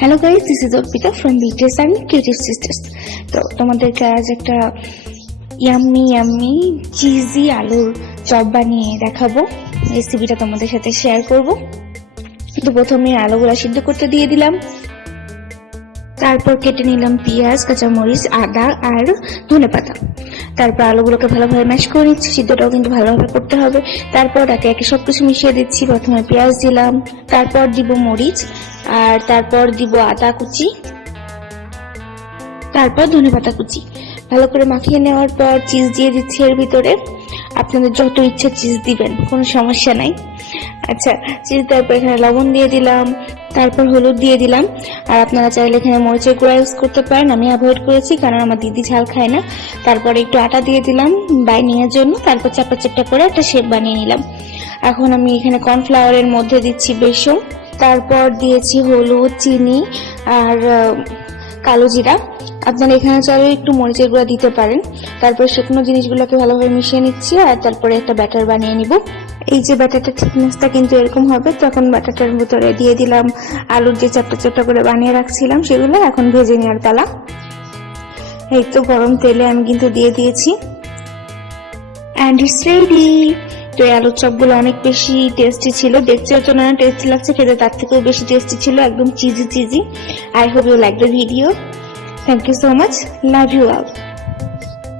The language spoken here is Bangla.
Hello guys, this is Arpita from BTS and creative sisters. তো তোমাদেরকে আজ একটা ইয়াম্মি চিজি আলুর চপ বানিয়ে দেখাবো। রেসিপিটা তোমাদের সাথে শেয়ার করব। তো প্রথমে আলুগুলো সিদ্ধ করতে দিয়ে দিলাম, তারপর কেটে নিলাম পেঁয়াজ, কাঁচামরিচ, আদা আর ধনেপাতা। তারপর আলুগুলোকে ভালোভাবে ম্যাশ করে নিচ্ছি, সিদ্ধটাও কিন্তু ভালোভাবে করতে হবে। তারপর একে একে সবকিছু মিশিয়ে দিচ্ছি। প্রথমে পেঁয়াজ দিলাম, তারপর দিব মরিচ, আর তারপর দিব আদা কুচি, তারপর ধনেপাতা কুচি। ভালো করে মাখিয়ে নেওয়ার পর চিজ দিয়ে দিচ্ছি এর ভিতরে। আপনাদের যত ইচ্ছা চিজ দিবেন, কোনো সমস্যা নাই। আচ্ছা, চিজ তারপর এখানে লবণ দিয়ে দিলাম, তারপর হলুদ দিয়ে দিলাম। আর আপনারা চাইলে এখানে মরিচের গুঁড়া ইউজ করতে পারেন, আমি অ্যাভয়েড করেছি কারণ আমার দিদি ঝাল খায় না। তারপরে একটু আটা দিয়ে দিলাম বাইন্ডিং এর জন্য, তারপর চাপা চাপটা করে একটা শেপ বানিয়ে নিলাম। এখন আমি এখানে কর্নফ্লাওয়ারের মধ্যে দিচ্ছি বেসন, তারপর দিয়েছি হলুদ, চিনি আর কালো জিরা। আপনারা এখানে চাইলে একটু মরিচের গুঁড়া দিতে পারেন। তারপর শুকনো জিনিসগুলোকে ভালোভাবে মিশিয়ে নিচ্ছি, আর তারপরে একটা ব্যাটার বানিয়ে নিব। এই যে ব্যাটারটা থিকনেসটা কিন্তু এরকম হবে। তখন ব্যাটারটার ভিতরে দিয়ে দিলাম আলুর যে চ্যাপটা চ্যাপটা করে বানিয়ে রাখছিলাম সেগুলো। এখন ভেজে নেওয়ার পালা। এই তো গরম তেলে আমি কিন্তু দিয়ে দিয়েছি, অ্যান্ড ইটস রেডি। তো এই আলুর চপগুলো অনেক বেশি টেস্টি ছিল, দেখতে হতো না টেস্টি লাগছে, খেতে তার থেকেও বেশি টেস্টি ছিল, একদম cheesy cheesy. I hope you like the video. Thank you so much, love you all.